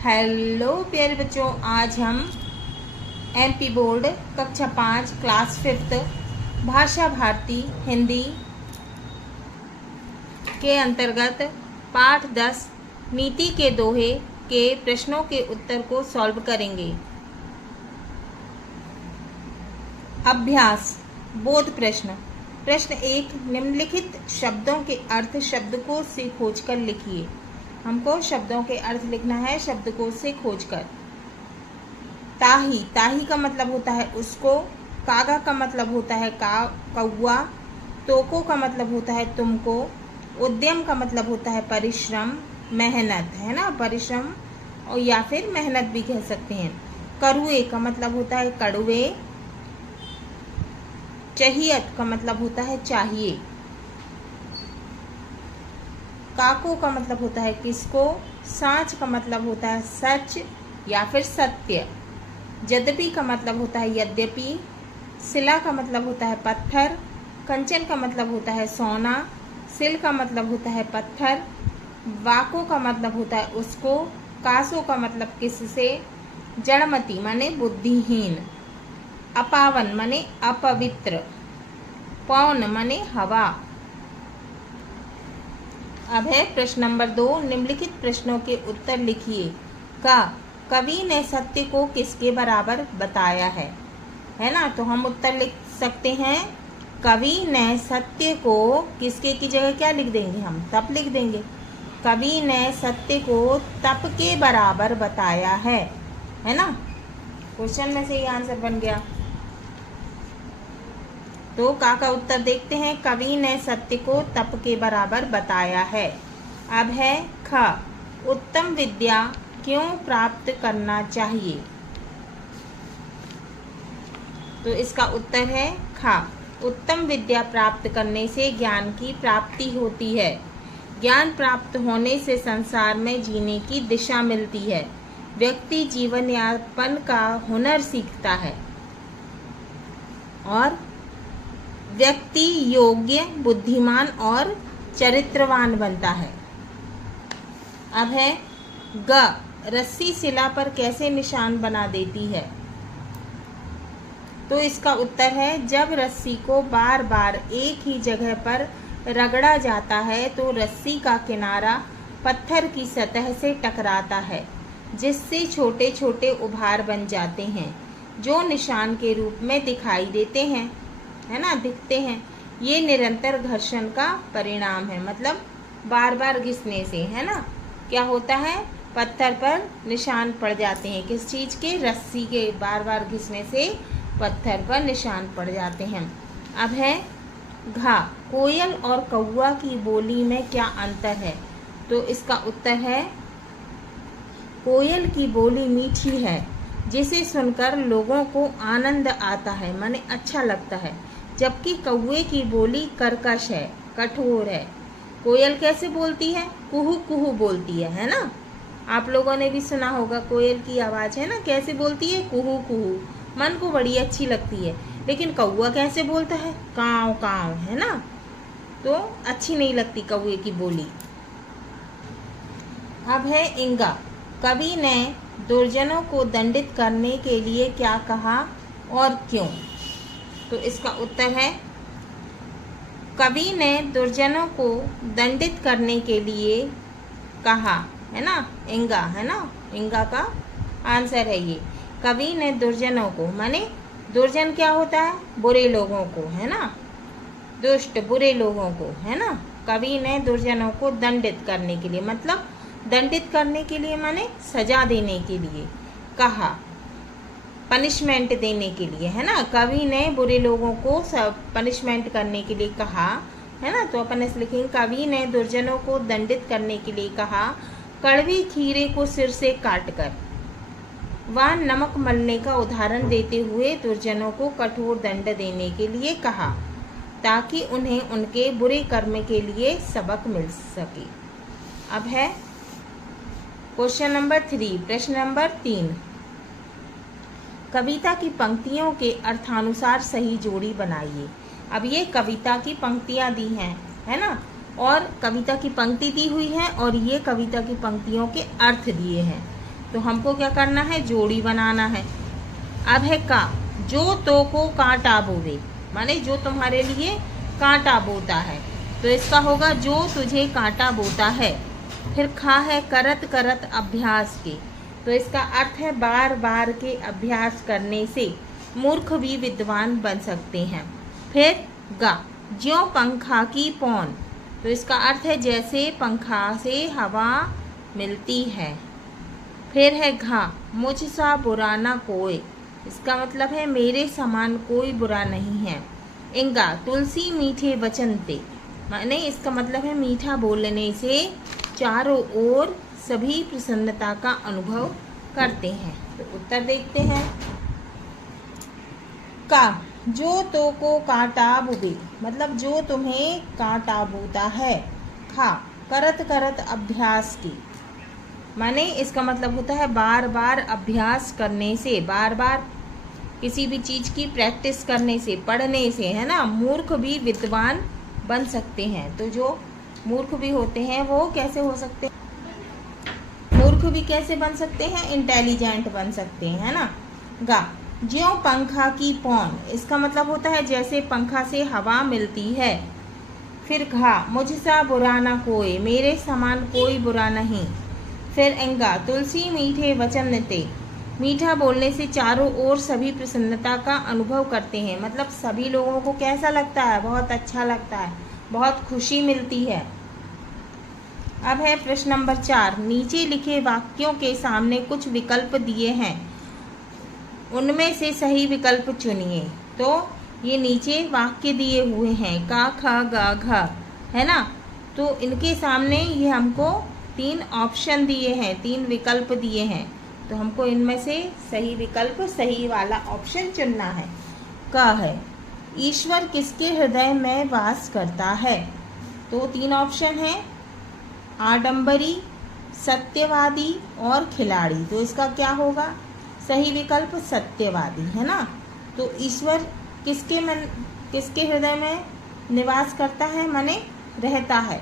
Hello प्यारे बच्चों, आज हम एमपी बोर्ड कक्षा 5 क्लास 5 भाषा भारती हिंदी के अंतर्गत पाठ 10 नीति के दोहे के प्रश्नों के उत्तर को सॉल्व करेंगे। अभ्यास बोध प्रश्न। प्रश्न 1, निम्नलिखित शब्दों के अर्थ शब्दकोश से खोजकर लिखिए। हमको शब्दों के अर्थ लिखना है शब्दकोश से खोजकर। ताही, ताही का मतलब होता है उसको। कागा का मतलब होता है कौवा। तोको का मतलब होता है तुमको। उद्यम का मतलब होता है परिश्रम, मेहनत, है ना, परिश्रम और या फिर मेहनत भी कह सकते हैं। करुए का मतलब होता है कड़वे। चाहियत का मतलब होता है चाहिए। काको का मतलब होता है किसको। साँच का मतलब होता है सच या फिर सत्य। यद्यपि का मतलब होता है यद्यपि। शिला का मतलब होता है पत्थर। कंचन का मतलब होता है सोना। सिल का मतलब होता है पत्थर। वाको का मतलब होता है उसको। कासो का मतलब किससे। जड़मति माने बुद्धिहीन। अपावन माने अपवित्र। पौन माने हवा। अब है प्रश्न नंबर 2, निम्नलिखित प्रश्नों के उत्तर लिखिए। कवि ने सत्य को किसके बराबर बताया है ना। तो हम उत्तर लिख सकते हैं कवि ने सत्य को किसके की जगह क्या लिख देंगे, हम तप लिख देंगे। कवि ने सत्य को तप के बराबर बताया है ना। क्वेश्चन में से ही आंसर बन गया। तो का उत्तर देखते हैं। कवि ने सत्य को तप के बराबर बताया है। अब है ख, उत्तम विद्या क्यों प्राप्त करना चाहिए। तो इसका उत्तर है ख, उत्तम विद्या प्राप्त करने से ज्ञान की प्राप्ति होती है। ज्ञान प्राप्त होने से संसार में जीने की दिशा मिलती है। व्यक्ति जीवन यापन का हुनर सीखता है और व्यक्ति योग्य, बुद्धिमान और चरित्रवान बनता है। अब है ग, रस्सी शिला पर कैसे निशान बना देती है। तो इसका उत्तर है जब रस्सी को बार बार एक ही जगह पर रगड़ा जाता है तो रस्सी का किनारा पत्थर की सतह से टकराता है, जिससे छोटे छोटे उभार बन जाते हैं जो निशान के रूप में दिखाई देते हैं, है ना, दिखते हैं। ये निरंतर घर्षण का परिणाम है, मतलब बार बार घिसने से, है ना, क्या होता है, पत्थर पर निशान पड़ जाते हैं। किस चीज़ के, रस्सी के बार बार घिसने से पत्थर पर निशान पड़ जाते हैं। अब है घा, कोयल और कौवा की बोली में क्या अंतर है। तो इसका उत्तर है कोयल की बोली मीठी है, जिसे सुनकर लोगों को आनंद आता है, माने अच्छा लगता है। जबकि कौवे की बोली कर्कश है, कठोर है। कोयल कैसे बोलती है, कुहू कुहू बोलती है ना। आप लोगों ने भी सुना होगा कोयल की आवाज़, है ना, कैसे बोलती है, कुहू कुहू, मन को बड़ी अच्छी लगती है। लेकिन कौवा कैसे बोलता है, काव काव, है ना, तो अच्छी नहीं लगती कौवे की बोली। अब है इंगा, कवि ने दुर्जनों को दंडित करने के लिए क्या कहा और क्यों। तो इसका उत्तर है कवि ने दुर्जनों को दंडित करने के लिए कहा, है ना, इंगा, है ना, इंगा का आंसर है ये। कवि ने दुर्जनों को, माने दुर्जन क्या होता है, बुरे लोगों को, है ना, दुष्ट बुरे लोगों को, है ना। कवि ने दुर्जनों को दंडित करने के लिए, मतलब दंडित करने के लिए माने सजा देने के लिए कहा, पनिशमेंट देने के लिए, है ना। कवि ने बुरे लोगों को सब पनिशमेंट करने के लिए कहा, है ना। तो अपन इस लिखेंगे कवि ने दुर्जनों को दंडित करने के लिए कहा। कड़वी खीरे को सिर से काटकर। वह नमक मलने का उदाहरण देते हुए दुर्जनों को कठोर दंड देने के लिए कहा, ताकि उन्हें उनके बुरे कर्म के लिए सबक मिल सके। अब है क्वेश्चन नंबर 3, प्रश्न नंबर 3, कविता की पंक्तियों के अर्थानुसार सही जोड़ी बनाइए। अब ये कविता की पंक्तियां दी हैं, है ना, और कविता की पंक्ति दी हुई है और ये कविता की पंक्तियों के अर्थ दिए हैं। तो हमको क्या करना है, जोड़ी बनाना है। अब है का, जो तो को कांटा बोवे, माने जो तुम्हारे लिए कांटा बोता है, तो इसका होगा जो तुझे कांटा बोता है। फिर खा है करत करत अभ्यास के, तो इसका अर्थ है बार बार के अभ्यास करने से मूर्ख भी विद्वान बन सकते हैं। फिर गा, ज्यों पंखा की पौन, तो इसका अर्थ है जैसे पंखा से हवा मिलती है। फिर है घा, मुझसा बुरा ना कोई, इसका मतलब है मेरे समान कोई बुरा नहीं है। इंगा, तुलसी मीठे वचन ते, माने इसका मतलब है मीठा बोलने से चारों ओर सभी प्रसन्नता का अनुभव करते हैं। तो उत्तर देखते हैं। का, जो तो को कांटा बुबे, मतलब जो तुम्हें कांटा बोता है। खा, करत करत अभ्यास की, माने इसका मतलब होता है बार बार अभ्यास करने से, बार बार किसी भी चीज़ की प्रैक्टिस करने से, पढ़ने से, है ना, मूर्ख भी विद्वान बन सकते हैं। तो जो मूर्ख भी होते हैं वो कैसे हो सकते हैं, मूर्ख भी कैसे बन सकते हैं, इंटेलिजेंट बन सकते हैं, है ना। गा, ज्यों पंखा की पौन, इसका मतलब होता है जैसे पंखा से हवा मिलती है। फिर घा, मुझसा बुरा ना कोई, मेरे समान कोई बुरा नहीं। फिर एंगा, तुलसी मीठे वचन ते, मीठा बोलने से चारों ओर सभी प्रसन्नता का अनुभव करते हैं, मतलब सभी लोगों को कैसा लगता है, बहुत अच्छा लगता है, बहुत खुशी मिलती है। अब है प्रश्न नंबर 4, नीचे लिखे वाक्यों के सामने कुछ विकल्प दिए हैं, उनमें से सही विकल्प चुनिए। तो ये नीचे वाक्य दिए हुए हैं, का ख ग घ, है ना, तो इनके सामने ये हमको 3 ऑप्शन दिए हैं, 3 विकल्प दिए हैं, तो हमको इनमें से सही विकल्प, सही वाला ऑप्शन चुनना है। क है, ईश्वर किसके हृदय में वास करता है, तो 3 ऑप्शन है, आडंबरी, सत्यवादी और खिलाड़ी, तो इसका क्या होगा, सही विकल्प सत्यवादी, है ना। तो ईश्वर किसके हृदय में निवास करता है, माने रहता है,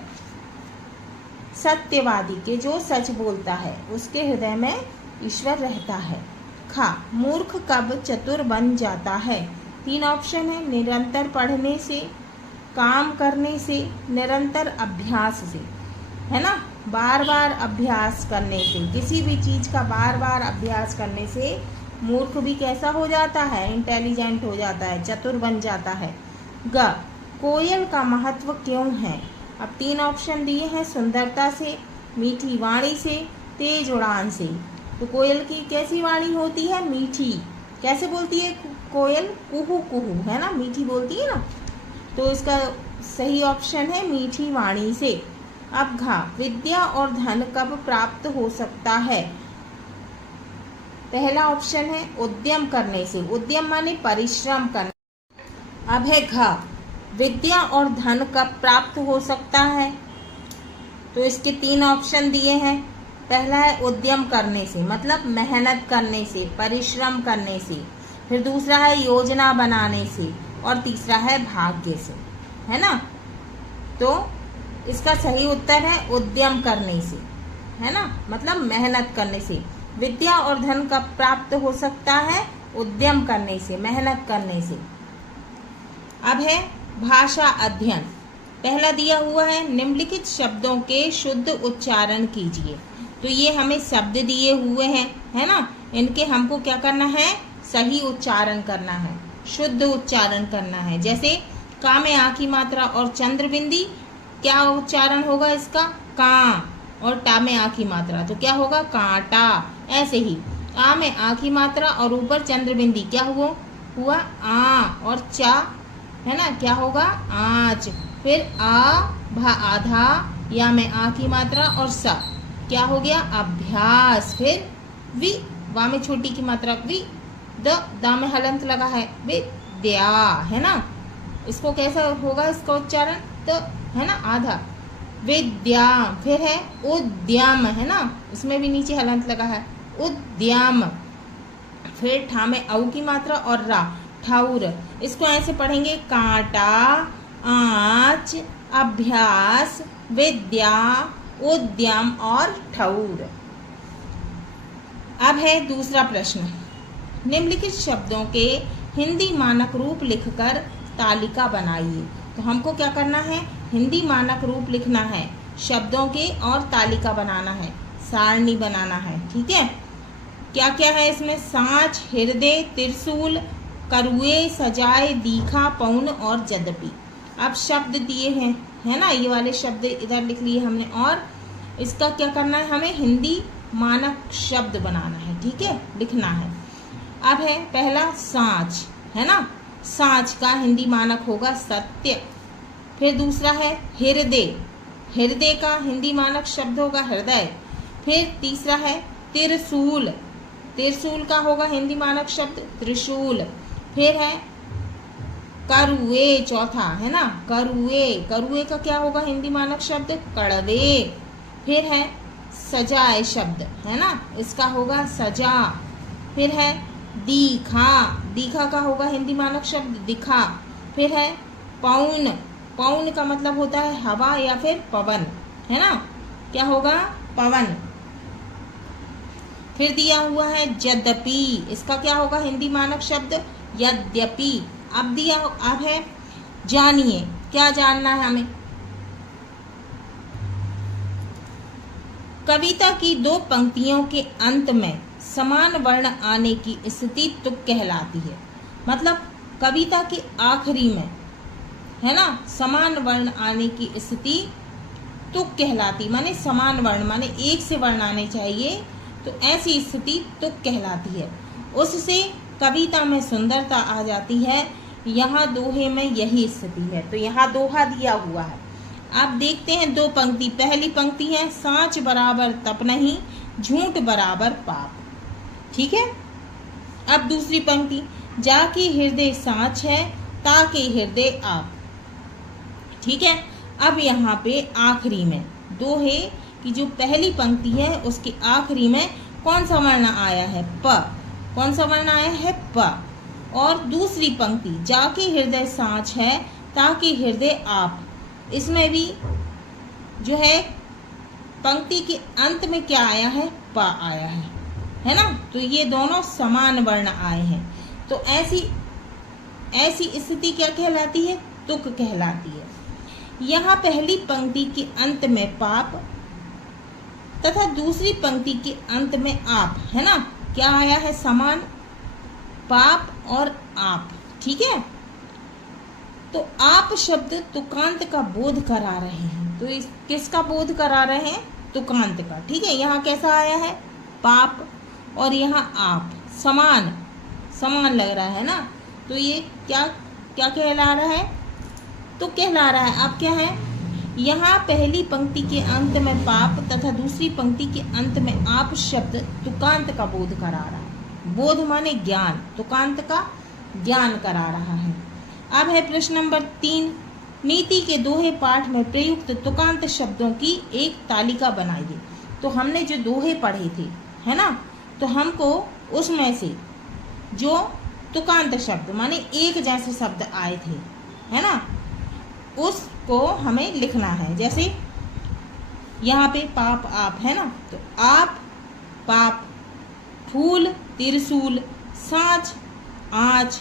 सत्यवादी के, जो सच बोलता है उसके हृदय में ईश्वर रहता है। खा, मूर्ख कब चतुर बन जाता है, 3 ऑप्शन है, निरंतर पढ़ने से, काम करने से, निरंतर अभ्यास से, है ना, बार बार अभ्यास करने से, किसी भी चीज़ का बार बार अभ्यास करने से मूर्ख भी कैसा हो जाता है, इंटेलिजेंट हो जाता है, चतुर बन जाता है। ग, कोयल का महत्व क्यों है, अब 3 ऑप्शन दिए हैं, सुंदरता से, मीठी वाणी से, तेज उड़ान से। तो कोयल की कैसी वाणी होती है, मीठी, कैसे बोलती है कोयल, कुहू कुहू, है ना, मीठी बोलती है ना, तो इसका सही ऑप्शन है मीठी वाणी से। अब घा, विद्या और धन कब प्राप्त हो सकता है, पहला ऑप्शन है उद्यम करने से, उद्यम माने परिश्रम करना। अब है घा, विद्या और धन कब प्राप्त हो सकता है, तो इसके 3 ऑप्शन दिए हैं, पहला है उद्यम करने से, मतलब मेहनत करने से, परिश्रम करने से, फिर दूसरा है योजना बनाने से, और तीसरा है भाग्य से, है ना। तो इसका सही उत्तर है उद्यम करने से, है ना, मतलब मेहनत करने से। विद्या और धन कब प्राप्त हो सकता है, उद्यम करने से, मेहनत करने से। अब है भाषा अध्ययन, पहला दिया हुआ है, निम्नलिखित शब्दों के शुद्ध उच्चारण कीजिए। तो ये हमें शब्द दिए हुए हैं, है ना, इनके हमको क्या करना है, सही उच्चारण करना है, शुद्ध उच्चारण करना है। जैसे का में आ की मात्रा और चंद्रबिंदी, क्या उच्चारण होगा इसका, का, और टा में आ की मात्रा, तो क्या होगा, कांटा। ऐसे ही आ में आ की मात्रा और ऊपर चंद्रबिंदी, क्या हुआ आ, और चा, है ना, क्या होगा, आँच। फिर आ भा आधा, या में आ की मात्रा और सा, क्या हो गया, अभ्यास। फिर वि, वा में छोटी की मात्रा वि, दा में हलंत लगा है, विद्या, है ना, इसको कैसा होगा इसका उच्चारण, तो है ना, आधा विद्या। फिर है उद्यम, है ना, इसमें भी नीचे हलंत लगा है, उद्यम। फिर ठा में औ की मात्रा और रा, ठाउर, इसको ऐसे पढ़ेंगे, कांटा, आँच, अभ्यास, विद्या, उद्यम और ठौर। अब है दूसरा प्रश्न। निम्नलिखित शब्दों के हिंदी मानक रूप लिखकर तालिका बनाइए। तो हमको क्या करना है, हिंदी मानक रूप लिखना है शब्दों के और तालिका बनाना है, सारणी बनाना है। ठीक है, क्या क्या है इसमें? सांच, हृदय, त्रिशूल, करुए, सजाए, दीखा, पौन और यद्यपि। अब शब्द दिए हैं, है ना, ये वाले शब्द इधर लिख लिए हमने, और इसका क्या करना है, हमें हिंदी मानक शब्द बनाना है। ठीक है, लिखना है। अब है पहला सांच, है ना, सांच का हिंदी मानक होगा सत्य। फिर दूसरा है हृदय, हृदय का हिंदी मानक शब्द होगा हृदय। फिर तीसरा है त्रिशूल, त्रिशूल का होगा हिंदी मानक शब्द त्रिशूल। फिर है करुए, चौथा, है ना, करुए, करुए का क्या होगा हिंदी मानक शब्द कड़वे। फिर है सजाए शब्द, है ना, इसका होगा सजा। फिर है दीखा, दीखा का होगा हिंदी मानक शब्द दिखा। फिर है पौन, पौन का मतलब होता है हवा या फिर पवन, है ना, क्या होगा पवन। फिर दिया हुआ है यद्यपि, इसका क्या होगा हिंदी मानक शब्द यद्यपि। अब है जानिए, क्या जानना है हमें? कविता की दो पंक्तियों के अंत में समान वर्ण आने की स्थिति तुक कहलाती है। मतलब कविता के आखिरी में, है ना, समान वर्ण आने की स्थिति तुक कहलाती, माने समान वर्ण, माने एक से वर्ण आने चाहिए, तो ऐसी स्थिति तुक कहलाती है। उससे कविता में सुंदरता आ जाती है। यहाँ दोहे में यही स्थिति है। तो यहाँ दोहा दिया हुआ है। आप देखते हैं दो पंक्ति। पहली पंक्ति है सांच बराबर तप नहीं, झूठ बराबर पाप। ठीक है। अब दूसरी पंक्ति, जाके हृदय सांच है, ताके हृदय आप। ठीक है। अब यहाँ पे आखिरी में दोहे की जो पहली पंक्ति है उसके आखिरी में कौन सा वर्ण आया है? प। कौन सा वर्ण आया है? प। और दूसरी पंक्ति, जाके हृदय सांच है, ताकि हृदय आप, इसमें भी जो है पंक्ति के अंत में क्या आया है? प आया है ना। तो ये दोनों समान वर्ण आए हैं। तो ऐसी स्थिति क्या कहलाती है? तुक कहलाती है। यहाँ पहली पंक्ति के अंत में पाप तथा दूसरी पंक्ति के अंत में आप, है ना, क्या आया है? समान, पाप और आप। ठीक है। तो आप शब्द तुकांत का बोध करा रहे हैं। तो इस किसका बोध करा रहे हैं? तुकांत का। ठीक है। यहाँ कैसा आया है? पाप, और यहाँ आप, समान समान लग रहा है ना। तो ये क्या क्या कहला रहा है? तो कहला रहा है। अब क्या है? यहाँ पहली पंक्ति के अंत में पाप तथा दूसरी पंक्ति के अंत में आप शब्द तुकांत का बोध करा रहा है। बोध माने ज्ञान, तुकांत का ज्ञान करा रहा है। अब है प्रश्न नंबर 3, नीति के दोहे पाठ में प्रयुक्त तुकांत शब्दों की एक तालिका बनाइए। तो हमने जो दोहे पढ़े थे, है ना, तो हमको उसमें से जो तुकांत शब्द माने एक जैसे शब्द आए थे, है ना, उसको हमें लिखना है। जैसे यहाँ पे पाप आप, है ना, तो आप, पाप, फूल, त्रिशूल, सांच, आँच,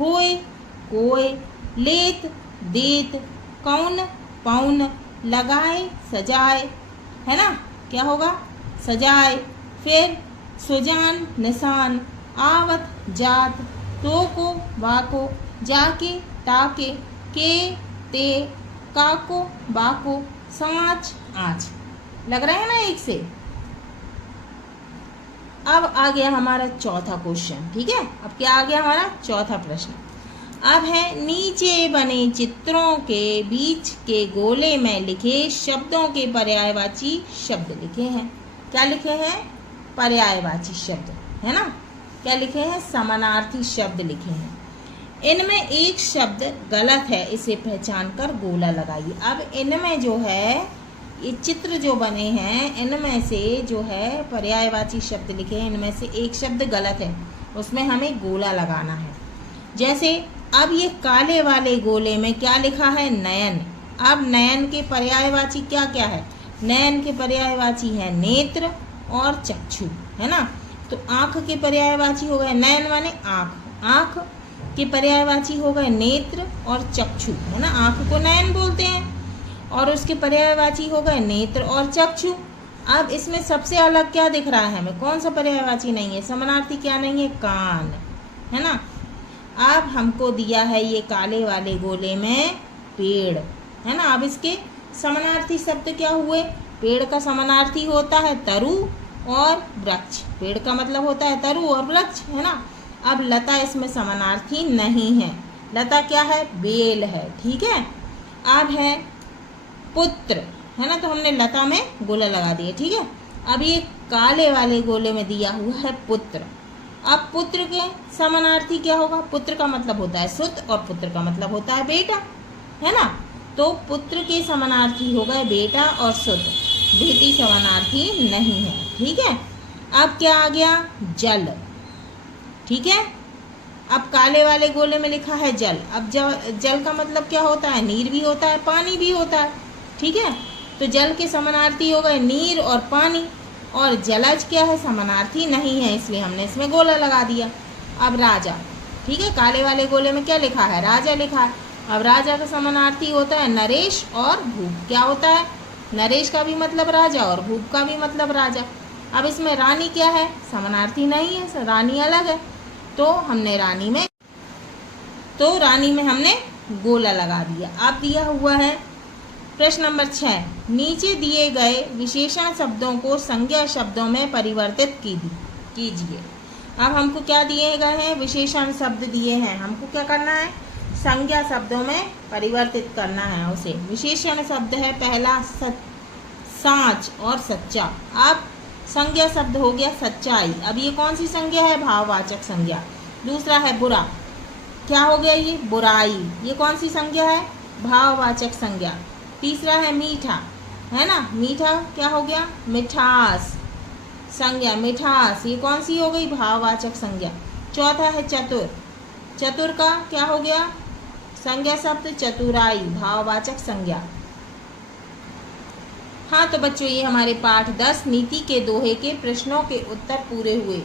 होए, कोय, लेत, देत, कौन, पौन, लगाए, सजाए, है ना, क्या होगा? सजाए। फिर सुजान, निशान, आवत, जात, टोको, वाको, जाके, ताके, के, ते, काको, बाको, सांच, आँच। लग रहा है ना एक से। अब आ गया हमारा चौथा क्वेश्चन। ठीक है। अब क्या आ गया हमारा चौथा प्रश्न? अब है नीचे बने चित्रों के बीच के गोले में लिखे शब्दों के पर्यायवाची शब्द लिखे हैं। क्या लिखे हैं? पर्यायवाची शब्द, है ना। क्या लिखे हैं? समानार्थी शब्द लिखे हैं। इनमें एक शब्द गलत है, इसे पहचान कर गोला लगाइए। अब इनमें जो है ये चित्र जो बने हैं, इनमें से जो है पर्यायवाची शब्द लिखे हैं, इनमें से एक शब्द गलत है, उसमें हमें गोला लगाना है। जैसे अब ये काले वाले गोले में क्या लिखा है? नयन। अब नयन के पर्यायवाची क्या क्या है? नयन के पर्यायवाची है नेत्र और चक्षु, है ना। तो आँख के पर्यायवाची हो गए नयन माने आँख, आँख के पर्यायवाची हो गए नेत्र और चक्षु, है ना। आँख को नयन बोलते हैं और उसके पर्यायवाची हो गए नेत्र और चक्षु। अब इसमें सबसे अलग क्या दिख रहा है हमें, कौन सा पर्यायवाची नहीं है, समानार्थी क्या नहीं है, कान, है ना। अब हमको दिया है ये काले वाले गोले में पेड़, है ना। अब इसके समानार्थी शब्द क्या हुए, पेड़ का समानार्थी होता है तरु और वृक्ष, पेड़ का मतलब होता है तरु और वृक्ष, है ना। अब लता इसमें समानार्थी नहीं है, लता क्या है, बेल है, ठीक है। अब है पुत्र, है ना, तो हमने लता में गोला लगा दिया, ठीक है। अब ये काले वाले गोले में दिया हुआ है पुत्र। अब पुत्र के समानार्थी क्या होगा, पुत्र का मतलब होता है सुत और पुत्र का मतलब होता है बेटा, है ना। तो पुत्र के समानार्थी हो गए बेटा और सुत, बेटी समानार्थी नहीं है, ठीक है। अब क्या आ गया, जल, ठीक है। अब काले वाले गोले में लिखा है जल। अब जल का मतलब क्या होता है, नीर भी होता है पानी भी होता है, ठीक है। तो जल के समानार्थी हो गए नीर और पानी, और जलज क्या है, समानार्थी नहीं है, इसलिए हमने इसमें गोला लगा दिया। अब राजा, ठीक है, काले वाले गोले में क्या लिखा है, राजा लिखा है। अब राजा का समानार्थी होता है नरेश और भूप, क्या होता है, नरेश का भी मतलब राजा और भूप का भी मतलब राजा। अब इसमें रानी क्या है, समानार्थी नहीं है, रानी अलग है, तो रानी में हमने गोला लगा दिया। अब दिया हुआ है प्रश्न नंबर 6, नीचे दिए गए विशेषण शब्दों को संज्ञा शब्दों में परिवर्तित कीजिए। अब हमको क्या दिए गए हैं, विशेषण शब्द दिए हैं, हमको क्या करना है, संज्ञा शब्दों में परिवर्तित करना है उसे। विशेषण शब्द है पहला सांच और सच्चा। अब संज्ञा शब्द हो गया सच्चाई, अब ये कौन सी संज्ञा है, भाववाचक संज्ञा। दूसरा है बुरा, क्या हो गया ये, बुराई, ये कौन सी संज्ञा है, भाववाचक संज्ञा। तीसरा है मीठा, है ना, मीठा क्या हो गया, मिठास संज्ञा, मिठास, ये कौन सी हो गई, भाववाचक संज्ञा। चौथा है चतुर, चतुर का क्या हो गया, संज्ञा शब्द चतुराई, भाववाचक संज्ञा। हाँ तो बच्चों, ये हमारे पाठ 10 नीति के दोहे के प्रश्नों के उत्तर पूरे हुए।